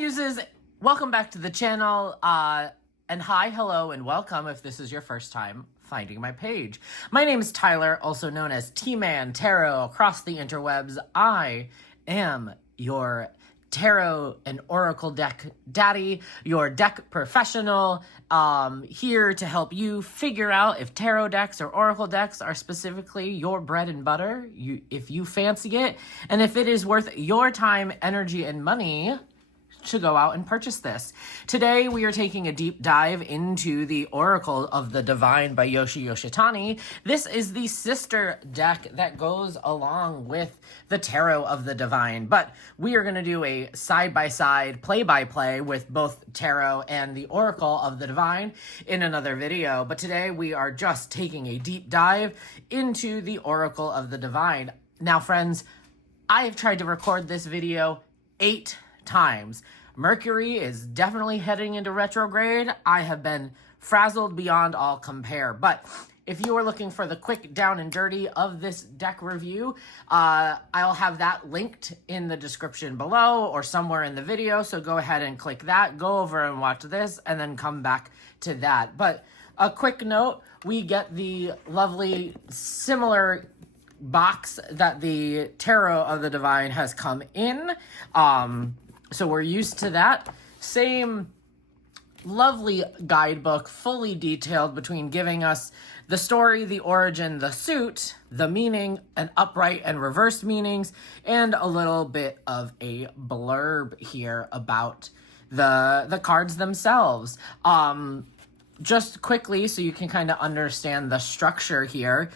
Muses, welcome back to the channel, and hi, hello, and welcome if this is your first time finding my page. My name is Tyler, also known as T-Mann Tarot across the interwebs. I am your tarot and oracle deck daddy, your deck professional, here to help you figure out if tarot decks or oracle decks are specifically your bread and butter, if you fancy it, and if it is worth your time, energy, and money to go out and purchase this. Today, we are taking a deep dive into the Oracle of the Divine by Yoshi Yoshitani. This is the sister deck that goes along with the Tarot of the Divine, but we are going to do a side-by-side, play-by-play with both Tarot and the Oracle of the Divine in another video. But today, we are just taking a deep dive into the Oracle of the Divine. Now, friends, I have tried to record this video 8 times. Mercury is definitely heading into retrograde. I have been frazzled beyond all compare. But if you are looking for the quick down and dirty of this deck review, I'll have that linked in the description below or somewhere in the video. So go ahead and click that, go over and watch this, and then come back to that. But a quick note, we get the lovely similar box that the Tarot of the Divine has come in. So we're used to that. Same lovely guidebook, fully detailed between giving us the story, the origin, the suit, the meaning, and upright and reversed meanings, and a little bit of a blurb here about the cards themselves. Just quickly, so you can kind of understand the structure here,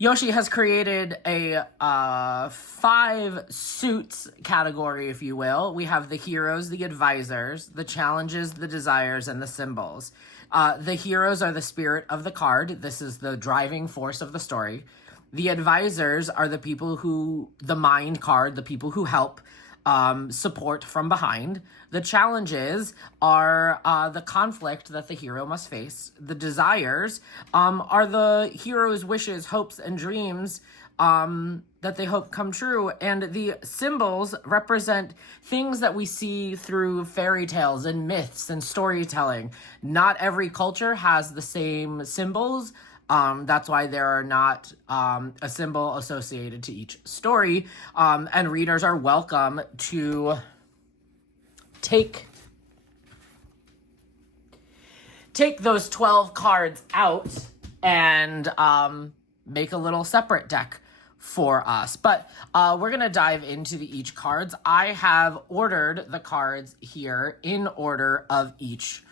Yoshi has created a 5 suits category, if you will. We have the heroes, the advisors, the challenges, the desires, and the symbols. The heroes are the spirit of the card. This is the driving force of the story. The advisors are the people who, the mind card, the people who help, support from behind. The challenges are the conflict that the hero must face. The desires are the hero's wishes, hopes, and dreams that they hope come true. And the symbols represent things that we see through fairy tales and myths and storytelling. Not every culture has the same symbols. That's why there are not a symbol associated to each story, and readers are welcome to take those 12 cards out and make a little separate deck for us. But we're going to dive into each cards. I have ordered the cards here in order of each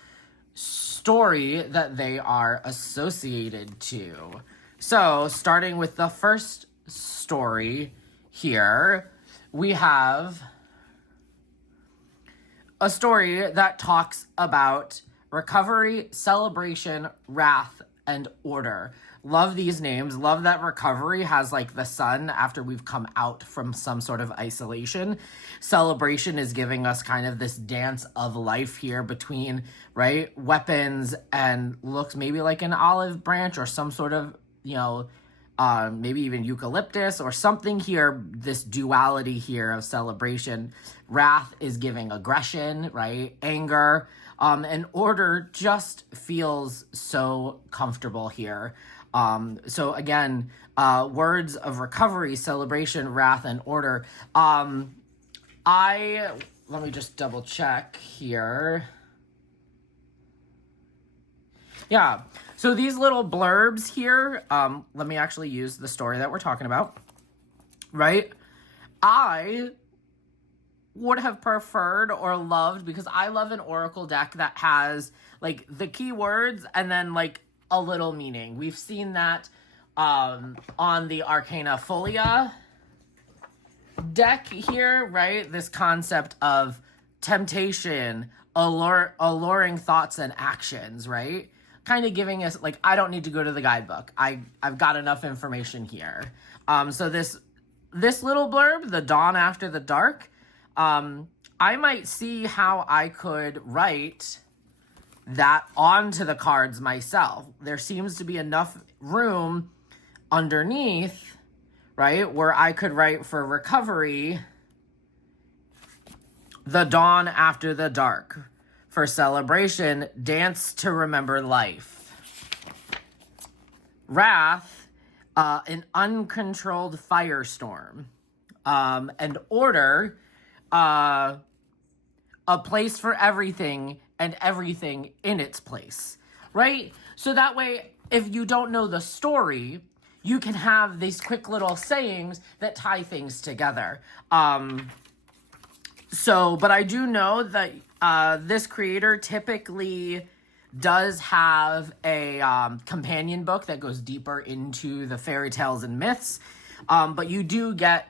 story that they are associated to. So, starting with the first story here, we have a story that talks about recovery, celebration, wrath, and order. Love these names. Love that recovery has like the sun after we've come out from some sort of isolation. Celebration is giving us kind of this dance of life here between, right, weapons and looks maybe like an olive branch or some sort of, maybe even eucalyptus or something here, this duality here of celebration. Wrath is giving aggression, right, anger, and order just feels so comfortable here. So again, words of recovery, celebration, wrath, and order. Let me just double check here. Yeah, so these little blurbs here, let me actually use the story that we're talking about, right? I would have preferred or loved, because I love an oracle deck that has like the keywords and then like a little meaning. We've seen that on the Arcana Folia deck here, right? This concept of temptation, alluring thoughts and actions, right? Kind of giving us, like, I don't need to go to the guidebook. I've got enough information here. So this little blurb, the dawn after the dark, I might see how I could write that onto the cards myself. There seems to be enough room underneath, right, where I could write for recovery The dawn after the dark. For celebration, dance to remember life. Wrath, an uncontrolled firestorm. And order, a place for everything and everything in its place, right? So that way, if you don't know the story, you can have these quick little sayings that tie things together. But I do know that this creator typically does have a companion book that goes deeper into the fairy tales and myths, but you do get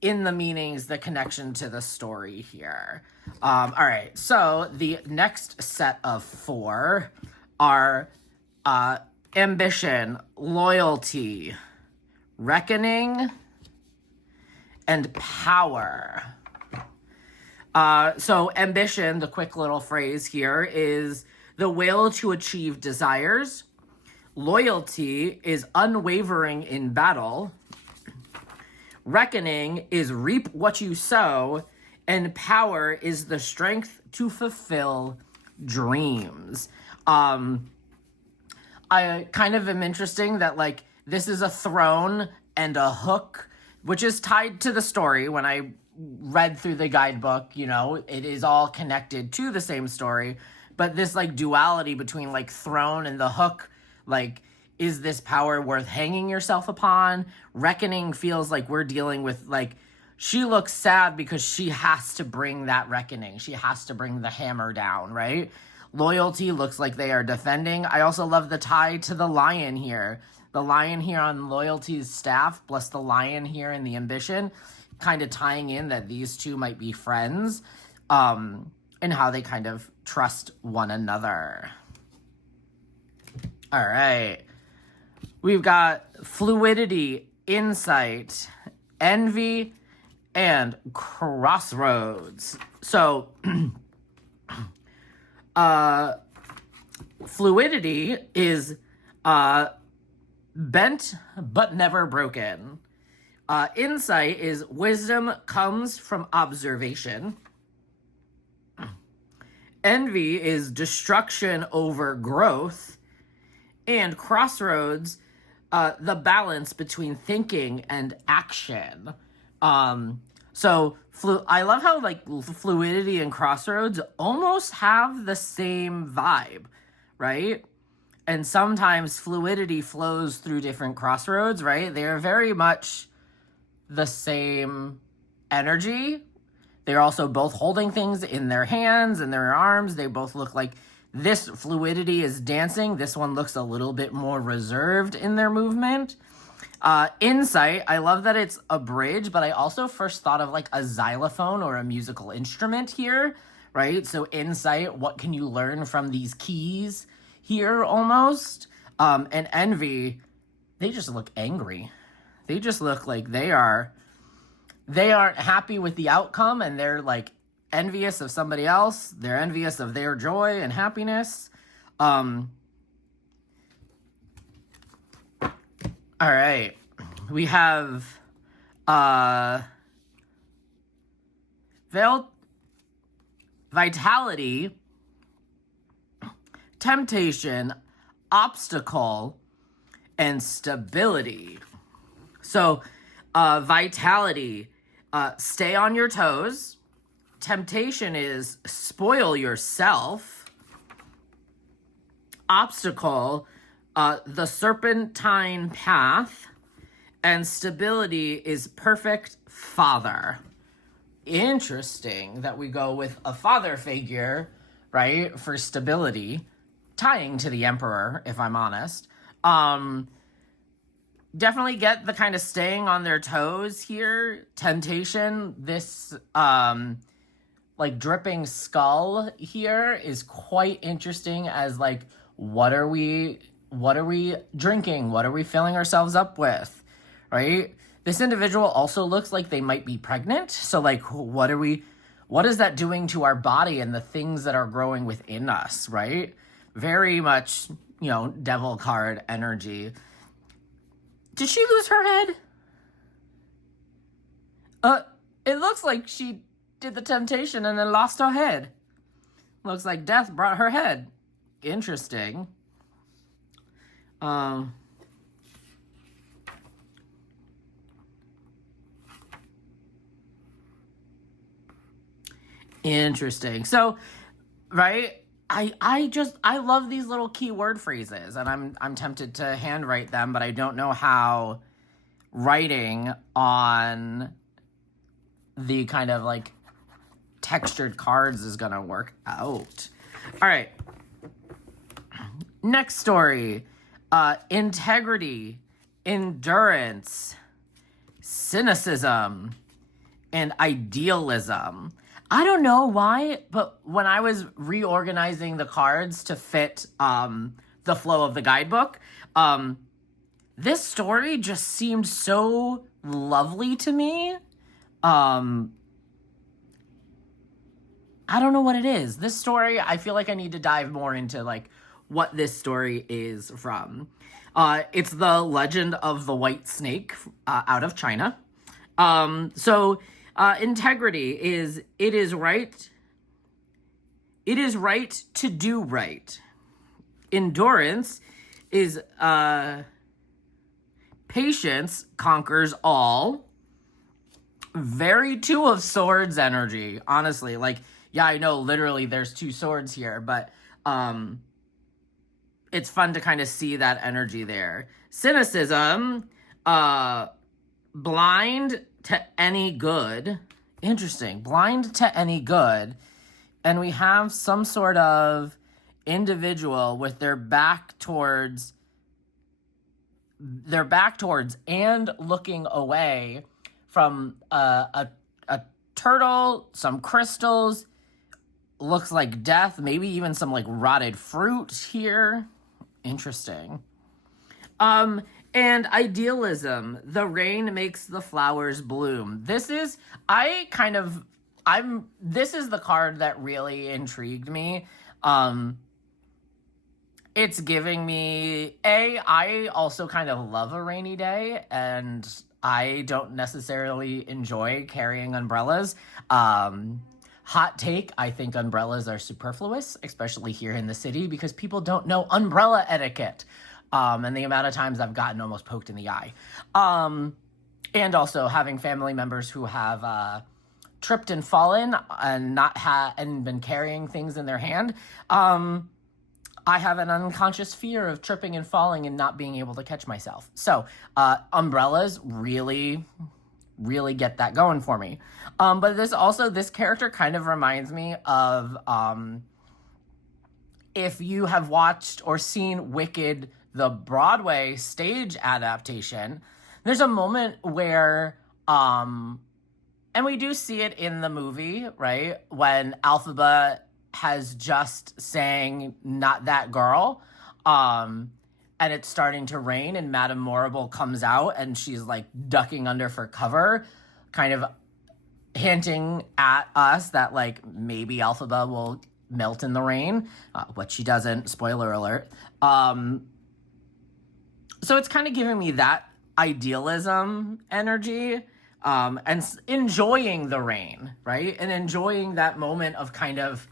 in the meanings the connection to the story here. All right, so the next set of 4 are ambition, loyalty, reckoning, and power. So ambition, the quick little phrase here, is the will to achieve desires. Loyalty is unwavering in battle. Reckoning is reap what you sow. And power is the strength to fulfill dreams. I kind of am interesting that, like, this is a throne and a hook, which is tied to the story. When I read through the guidebook, you know, it is all connected to the same story. But this, like, duality between, like, throne and the hook, like, is this power worth hanging yourself upon? Reckoning feels like we're dealing with, like, she looks sad because she has to bring that reckoning. She has to bring the hammer down, right? Loyalty looks like they are defending. I also love the tie to the lion here. The lion here on loyalty's staff, plus the lion here in the ambition, kind of tying in that these two might be friends, and how they kind of trust one another. All right. We've got fluidity, insight, envy, and crossroads. So, fluidity is bent but never broken. Insight is wisdom comes from observation. Envy is destruction over growth. And crossroads, the balance between thinking and action. I love how, like, fluidity and crossroads almost have the same vibe, right? And sometimes fluidity flows through different crossroads, right? They're very much the same energy. They're also both holding things in their hands and their arms. They both look like this fluidity is dancing. This one looks a little bit more reserved in their movement. Insight, I love that it's a bridge, but I also first thought of, like, a xylophone or a musical instrument here, right? So insight, what can you learn from these keys here almost? And envy, they just look angry. They just look like they aren't happy with the outcome, and they're, like, envious of somebody else. They're envious of their joy and happiness. All right. We have vitality, temptation, obstacle, and stability. So, vitality, stay on your toes. Temptation is spoil yourself. Obstacle, the serpentine path. And stability is perfect father. Interesting that we go with a father figure, right, for stability, tying to the emperor, if I'm honest. Definitely get the kind of staying on their toes here. Temptation, this like dripping skull here is quite interesting as, like, what are we drinking? What are we filling ourselves up with? Right? This individual also looks like they might be pregnant. So, like, what is that doing to our body and the things that are growing within us, right? Very much, devil card energy. Did she lose her head? It looks like she did the temptation and then lost her head. Looks like death brought her head. Interesting. Interesting. So, right? I love these little keyword phrases, and I'm tempted to handwrite them, but I don't know how writing on the kind of like textured cards is gonna work out. All right. Next story. Integrity, endurance, cynicism, and idealism. I don't know why, but when I was reorganizing the cards to fit the flow of the guidebook, this story just seemed so lovely to me. I don't know what it is. This story, I feel like I need to dive more into like what this story is from. It's the Legend of the White Snake out of China. Integrity is it is right to do right. Endurance is patience conquers all. Very Two of Swords energy, honestly. Like, yeah, I know literally there's two swords here, but it's fun to kind of see that energy there. Cynicism, blind to any good. Interesting. Blind to any good. And we have some sort of individual with their back towards and looking away from a turtle, some crystals, looks like death, maybe even some like rotted fruit here. Interesting. And idealism, the rain makes the flowers bloom. This is the card that really intrigued me. It's giving me, I also kind of love a rainy day, and I don't necessarily enjoy carrying umbrellas. Hot take, I think umbrellas are superfluous, especially here in the city, because people don't know umbrella etiquette. And the amount of times I've gotten almost poked in the eye. And also having family members who have tripped and fallen and and been carrying things in their hand. I have an unconscious fear of tripping and falling and not being able to catch myself. So umbrellas really get that going for me. But this character kind of reminds me of if you have watched or seen Wicked, the Broadway stage adaptation, there's a moment where, and we do see it in the movie, right? When Alphaba has just sang Not That Girl, and it's starting to rain, and Madame Morrible comes out, and she's like ducking under for cover, kind of hinting at us that like maybe Alphaba will melt in the rain, what she doesn't, spoiler alert. So it's kind of giving me that idealism energy, and enjoying the rain, right? And enjoying that moment of kind of,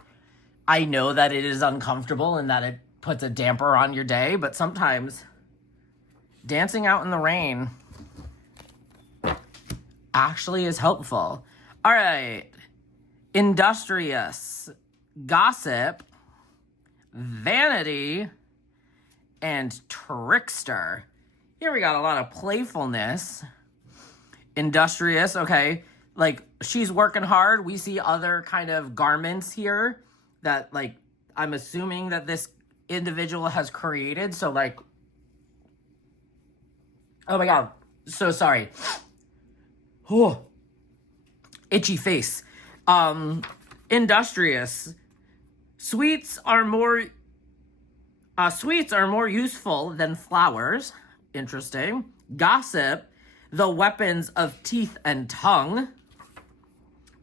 I know that it is uncomfortable and that it puts a damper on your day, but sometimes dancing out in the rain actually is helpful. All right. Industrious, gossip, vanity, and trickster. Here we got a lot of playfulness. Industrious, okay. Like, she's working hard. We see other kind of garments here that, like, I'm assuming that this individual has created. So, like, oh my God, so sorry. Oh, itchy face. Industrious. Sweets are more useful than flowers. Interesting. Gossip, the weapons of teeth and tongue.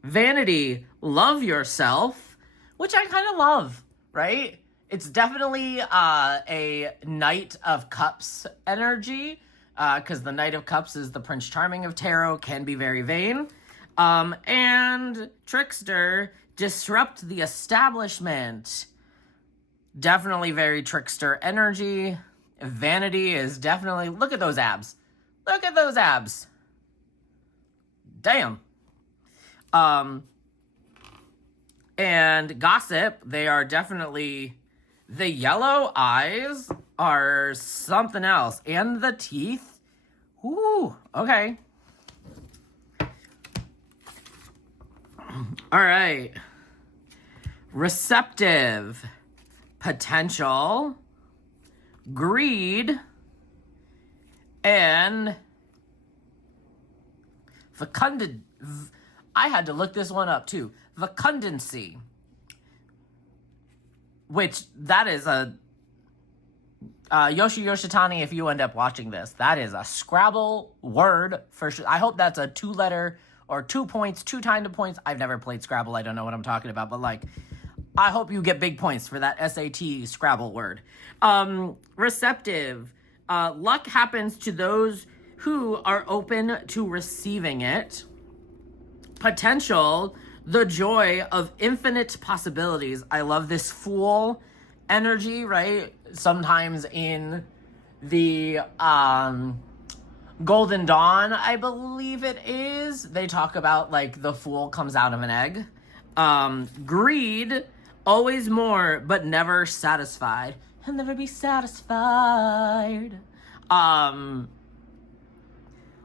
Vanity, love yourself, which I kind of love, right? It's definitely a Knight of Cups energy, because the Knight of Cups is the Prince Charming of tarot, can be very vain. And trickster, disrupt the establishment. Definitely very trickster energy. Vanity is definitely, look at those abs. Look at those abs. Damn. And gossip, they are definitely, the yellow eyes are something else. And the teeth. Ooh, okay. All right. Receptive, potential, greed, and fecundity. I had to look this one up too. Fecundancy, which that is a Yoshi Yoshitani. If you end up watching this, that is a Scrabble word for sure. I hope that's a 2-letter or 2 points, 2 timed points. I've never played Scrabble. I don't know what I'm talking about, but like, I hope you get big points for that SAT Scrabble word. Receptive. Luck happens to those who are open to receiving it. Potential, the joy of infinite possibilities. I love this fool energy, right? Sometimes in the Golden Dawn, I believe it is, they talk about like the fool comes out of an egg. Greed, always more, but never satisfied. He'll never be satisfied.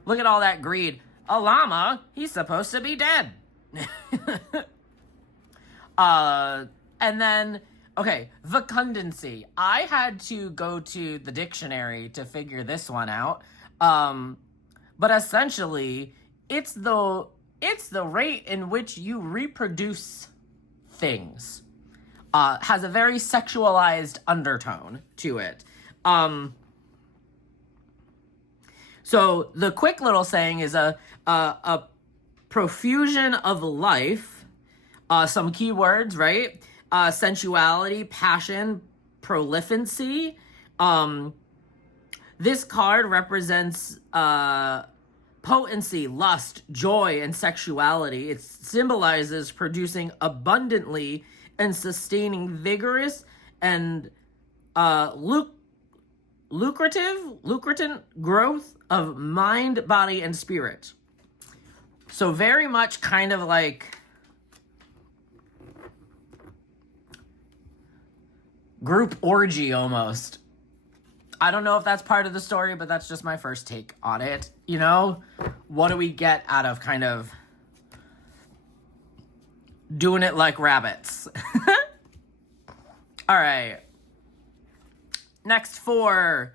Look at all that greed. A llama, he's supposed to be dead. And then, okay, fecundancy. I had to go to the dictionary to figure this one out. But essentially, it's the rate in which you reproduce things. Has a very sexualized undertone to it. So the quick little saying is a profusion of life, some keywords, right? Sensuality, passion, prolificancy. This card represents potency, lust, joy, and sexuality. It symbolizes producing abundantly and sustaining vigorous and lucrative growth of mind, body, and spirit. So very much kind of like group orgy almost. I don't know if that's part of the story, but that's just my first take on it. You know, what do we get out of kind of doing it like rabbits? All right. Next 4.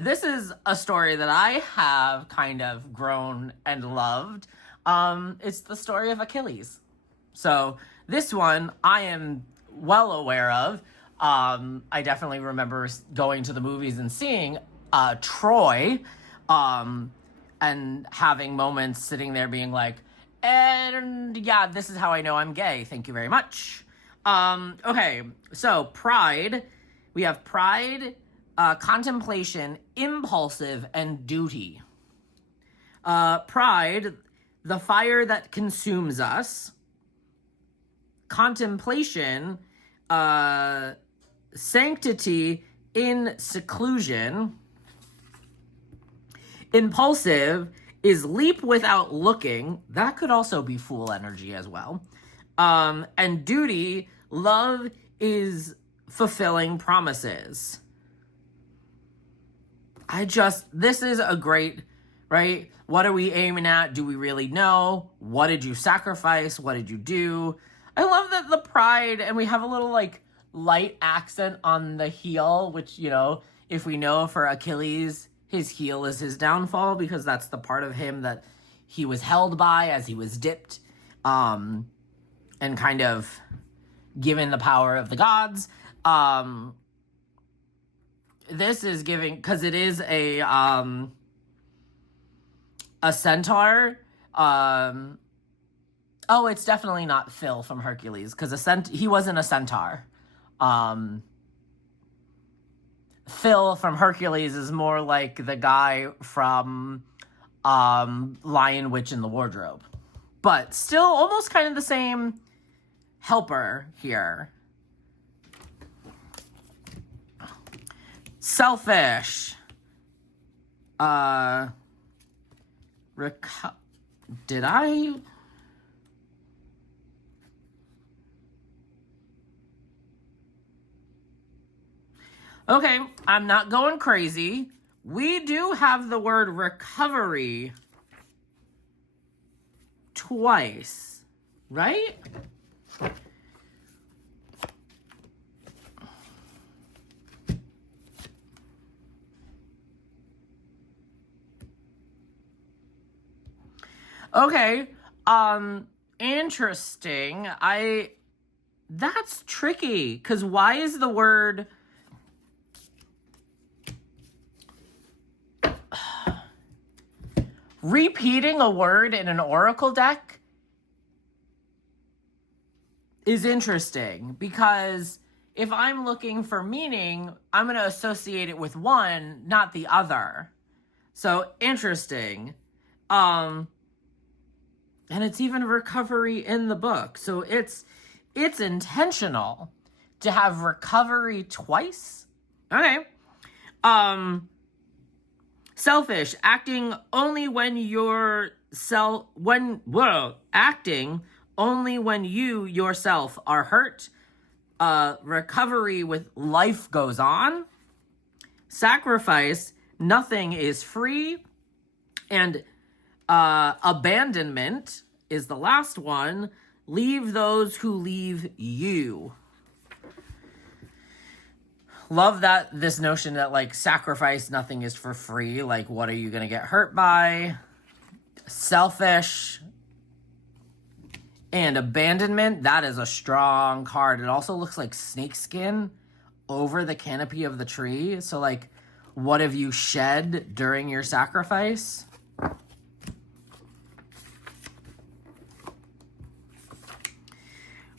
This is a story that I have kind of grown and loved. It's the story of Achilles. So this one I am well aware of. I definitely remember going to the movies and seeing Troy, and having moments sitting there being like, and yeah, this is how I know I'm gay. Thank you very much. Okay, so pride. We have pride, contemplation, impulsive, and duty. Pride, the fire that consumes us. Contemplation, sanctity in seclusion. Impulsive is leap without looking. That could also be fool energy as well. And duty, love is fulfilling promises. This is a great, right? What are we aiming at? Do we really know? What did you sacrifice? What did you do? I love that the pride, and we have a little like light accent on the heel, which, you know, if we know for Achilles, his heel is his downfall because that's the part of him that he was held by as he was dipped, and kind of given the power of the gods. This is giving, because it is a centaur. Oh, it's definitely not Phil from Hercules, because he wasn't a centaur. Phil from Hercules is more like the guy from Lion, Witch, in the Wardrobe. But still almost kind of the same helper here. Selfish. Did I? Okay, I'm not going crazy. We do have the word recovery twice, right? Okay, interesting. That's tricky, because why is the word... Repeating a word in an oracle deck is interesting, because if I'm looking for meaning, I'm going to associate it with one, not the other. So, interesting. And it's even recovery in the book. So it's intentional to have recovery twice. Okay. Selfish, acting only when acting only when you yourself are hurt. Recovery with life goes on. Sacrifice, nothing is free. And abandonment is the last one. Leave those who leave you. Love that, this notion that, like, sacrifice, nothing is for free. Like, what are you going to get hurt by? Selfish. And abandonment, that is a strong card. It also looks like snakeskin over the canopy of the tree. So, like, what have you shed during your sacrifice?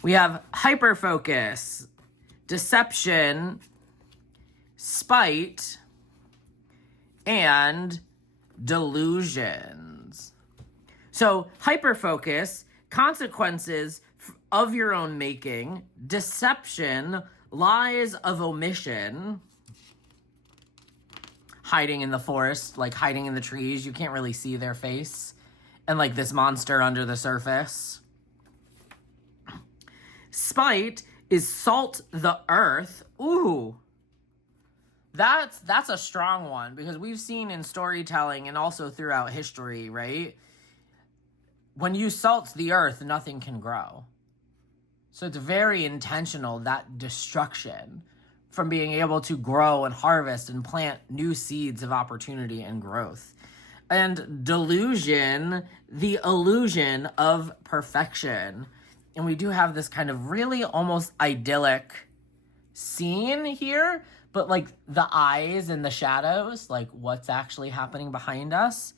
We have hyperfocus, deception, spite, and delusions. So, hyperfocus, consequences of your own making, deception, lies of omission, hiding in the forest, like hiding in the trees, you can't really see their face, and like this monster under the surface. Spite is salt the earth. Ooh. That's a strong one, because we've seen in storytelling and also throughout history, right? When you salt the earth, nothing can grow. So it's very intentional, that destruction from being able to grow and harvest and plant new seeds of opportunity and growth. And delusion, the illusion of perfection. And we do have this kind of really almost idyllic scene here, but like the eyes and the shadows, like what's actually happening behind us.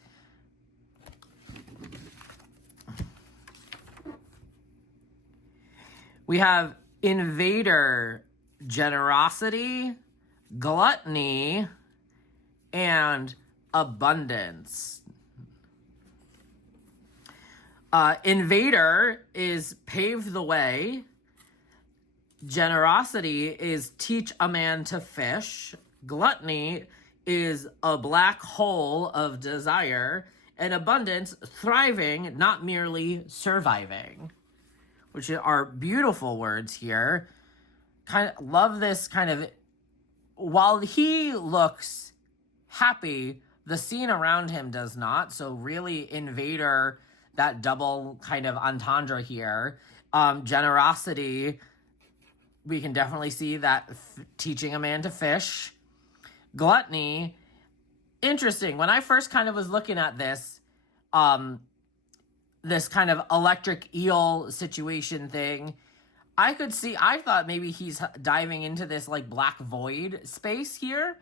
We have invader, generosity, gluttony, and abundance. Invader is pave the way. Generosity is teach a man to fish. Gluttony is a black hole of desire. And abundance, thriving, not merely surviving, which are beautiful words here. Kind of love this kind of, while he looks happy, the scene around him does not. So really invader, that double kind of entendre here. Generosity, we can definitely see that teaching a man to fish. Gluttony, interesting. When I first kind of was looking at this, this kind of electric eel situation thing, I thought maybe he's diving into this like black void space here.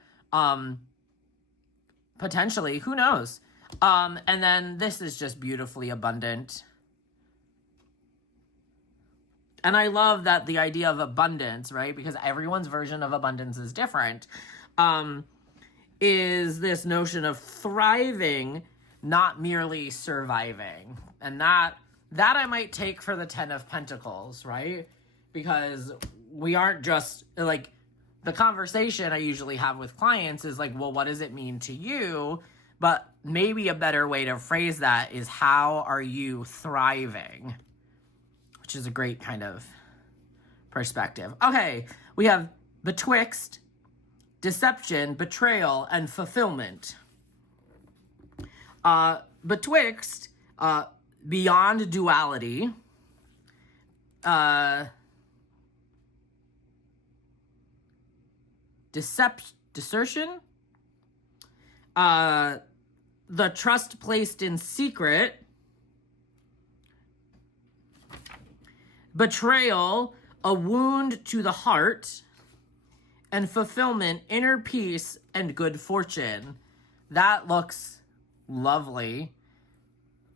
Potentially, who knows? And then this is just beautifully abundant. And I love that the idea of abundance, right? Because everyone's version of abundance is different. Is this notion of thriving, not merely surviving. And that I might take for the 10 of Pentacles, right? Because we aren't just, like, the conversation I usually have with clients is like, well, what does it mean to you? But maybe a better way to phrase that is, how are you thriving? Which is a great kind of perspective. Okay, we have betwixt, deception, betrayal, and fulfillment. Betwixt, beyond duality, desertion, the trust placed in secret, betrayal, a wound to the heart, and fulfillment, inner peace and good fortune. That looks lovely.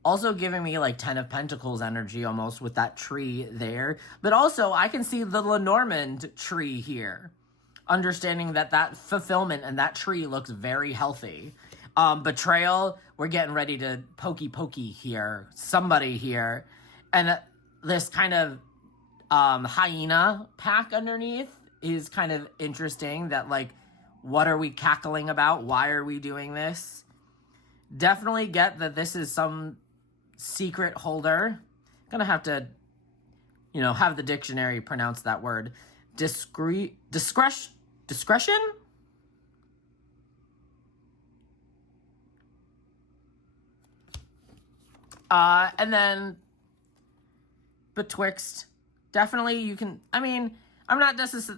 Also giving me like 10 of Pentacles energy almost with that tree there. But also I can see the Lenormand tree here. Understanding that fulfillment and that tree looks very healthy. Betrayal, we're getting ready to pokey here. Somebody here. And this kind of hyena pack underneath is kind of interesting. That like, what are we cackling about? Why are we doing this? Definitely get that this is some secret holder. Gonna have to, have the dictionary pronounce that word. Discretion? And then betwixt, definitely you can, I'm not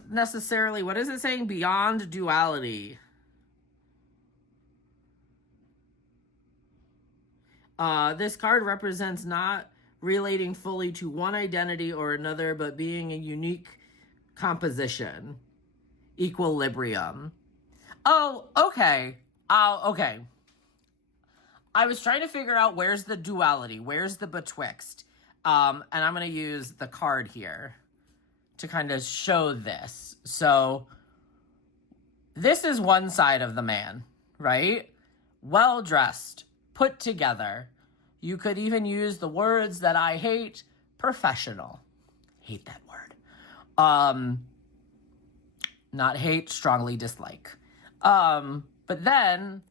necessarily, what is it saying? Beyond duality. This card represents not relating fully to one identity or another, but being a unique composition. Equilibrium. Oh, okay. Okay. I was trying to figure out where's the duality, where's the betwixt. And I'm going to use the card here to kind of show this. So this is one side of the man, right? Well-dressed, put together. You could even use the words that I hate, professional. Hate that word. Not hate, strongly dislike. But then,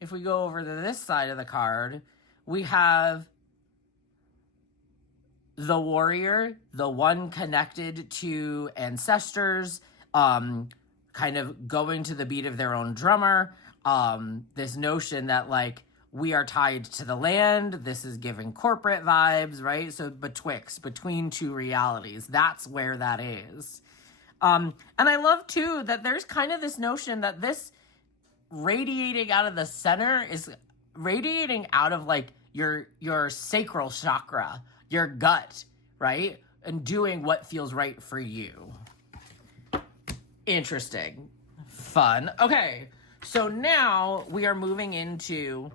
if we go over to this side of the card, we have the warrior, the one connected to ancestors, kind of going to the beat of their own drummer. This notion that, like, we are tied to the land. This is giving corporate vibes, right? So between two realities, that's where that is. And I love, too, that there's kind of this notion that this radiating out of the center is radiating out of, like, your sacral chakra, your gut, right? And doing what feels right for you. Interesting. Fun. Okay, so now we are moving into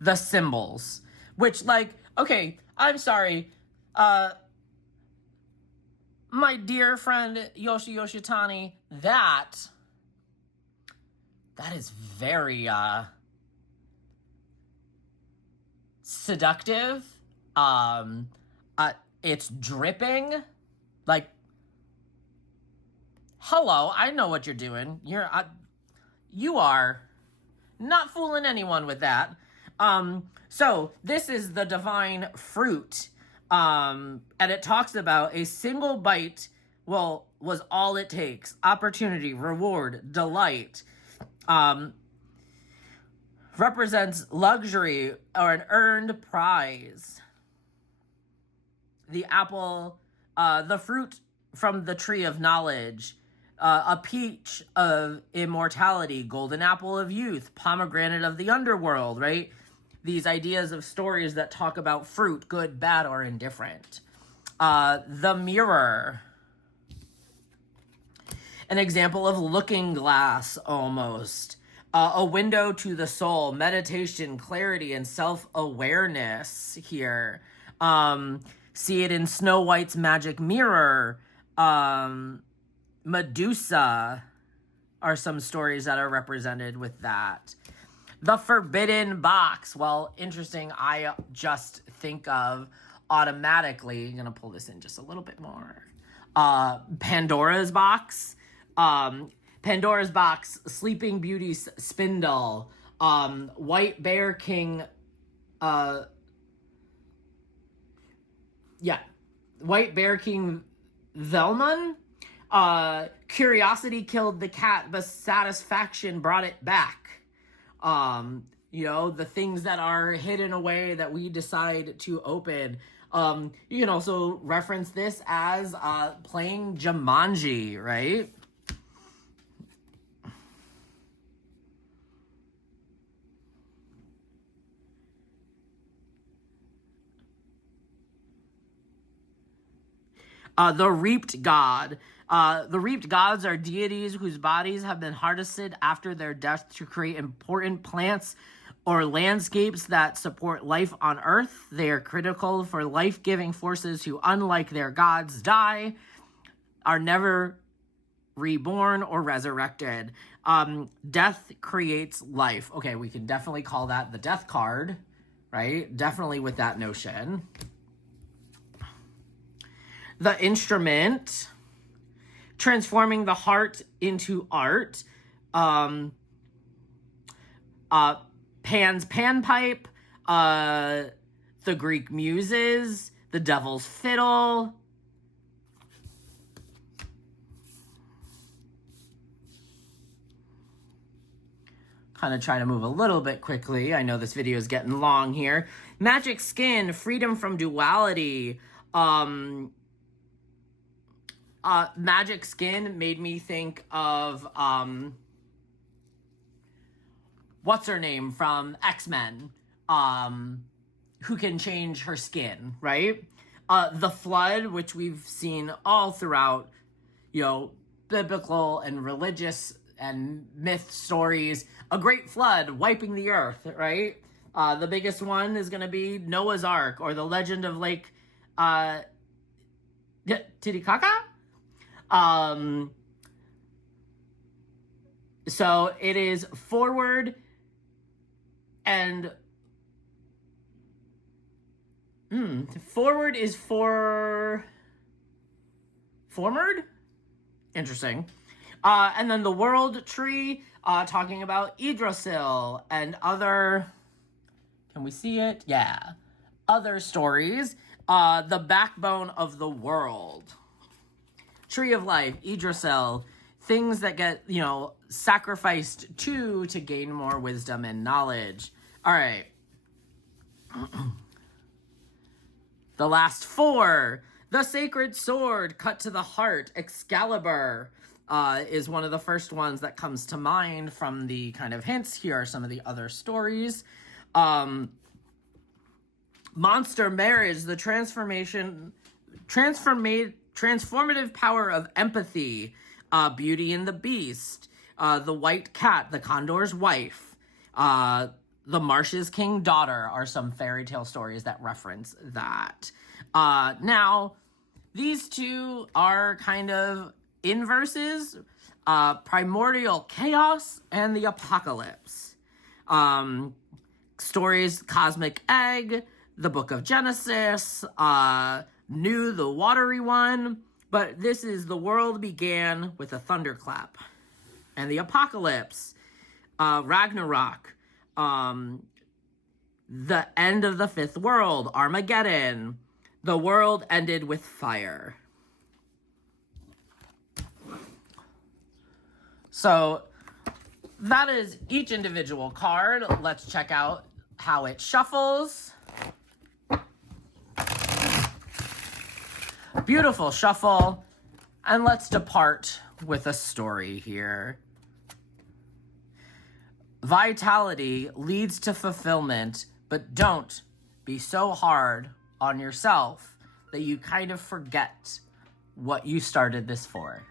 the symbols, which, like, okay, I'm sorry, my dear friend Yoshi Yoshitani, that is very seductive. It's dripping. Like, hello, I know what you're doing. You are not fooling anyone with that. So this is the divine fruit. And it talks about a single bite, was all it takes. Opportunity, reward, delight. Represents luxury or an earned prize. The apple, the fruit from the tree of knowledge. A peach of immortality, golden apple of youth, pomegranate of the underworld, right? These ideas of stories that talk about fruit, good, bad, or indifferent. The mirror. An example of looking glass, almost. A window to the soul, meditation, clarity, and self-awareness here. See it in Snow White's magic mirror. Medusa. are some stories that are represented with that. The Forbidden Box. Well, interesting. I just think of automatically, I'm going to pull this in just a little bit more. Pandora's Box. Pandora's Box, Sleeping Beauty's Spindle, White Bear King, White Bear King Velman. Curiosity killed the cat, but satisfaction brought it back. The things that are hidden away that we decide to open. You can also reference this as playing Jumanji, right? The Reaped God. The Reaped Gods are deities whose bodies have been harvested after their death to create important plants or landscapes that support life on Earth. They are critical for life-giving forces who, unlike their gods, die, are never reborn or resurrected. Death creates life. Okay, we can definitely call that the death card, right? Definitely with that notion. The Instrument, transforming the heart into art. Pan's Panpipe, the Greek Muses, the Devil's Fiddle. Kind of trying to move a little bit quickly. I know this video is getting long here. Magic Skin, Freedom from Duality. Magic Skin made me think of, what's her name from X-Men, who can change her skin, right? The Flood, which we've seen all throughout, biblical and religious and myth stories. A great flood wiping the earth, right? The biggest one is going to be Noah's Ark or the Legend of Lake Titicaca. So it is forward and forward is for forward. Interesting. And then the World Tree, talking about Yggdrasil and other. Can we see it? Yeah. Other stories. The Backbone of the World. Tree of Life, Yggdrasil, things that get, sacrificed to gain more wisdom and knowledge. All right. The last four. The Sacred Sword, cut to the heart, Excalibur, is one of the first ones that comes to mind from the kind of hints. Here are some of the other stories. Monster Marriage, the transformative power of empathy. Beauty and the Beast, the White Cat, the Condor's Wife, the Marsh's King Daughter are some fairy tale stories that reference that. Now, these two are kind of inverses, Primordial Chaos and the Apocalypse. Stories, Cosmic Egg, the Book of Genesis, New, the Watery One, but this is the world began with a thunderclap. And the Apocalypse, Ragnarok, the end of the fifth world, Armageddon, the world ended with fire. So that is each individual card. Let's check out how it shuffles. Beautiful shuffle. And let's depart with a story here. Vitality leads to fulfillment, but don't be so hard on yourself that you kind of forget what you started this for.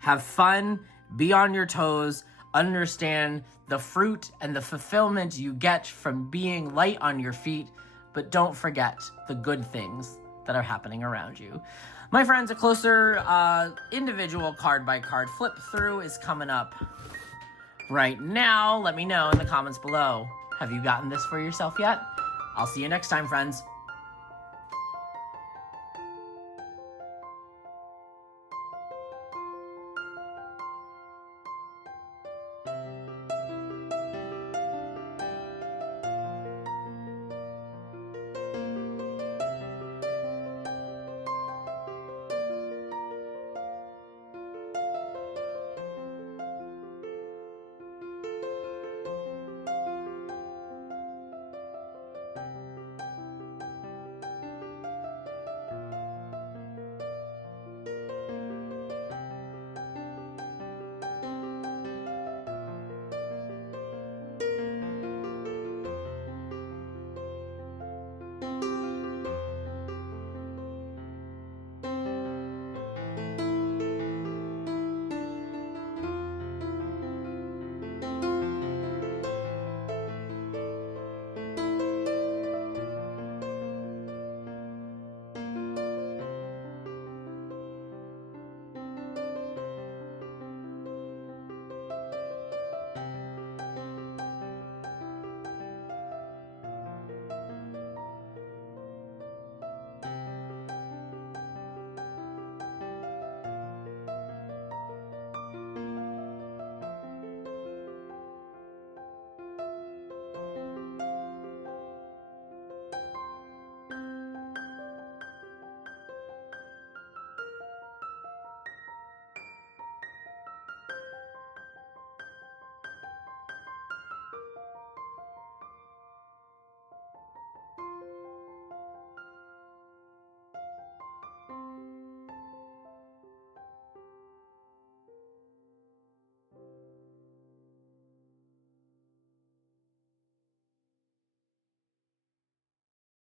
Have fun, be on your toes, understand the fruit and the fulfillment you get from being light on your feet, but don't forget the good things that are happening around you. My friends, a closer individual card by card flip through is coming up right now. Let me know in the comments below. Have you gotten this for yourself yet? I'll see you next time, friends.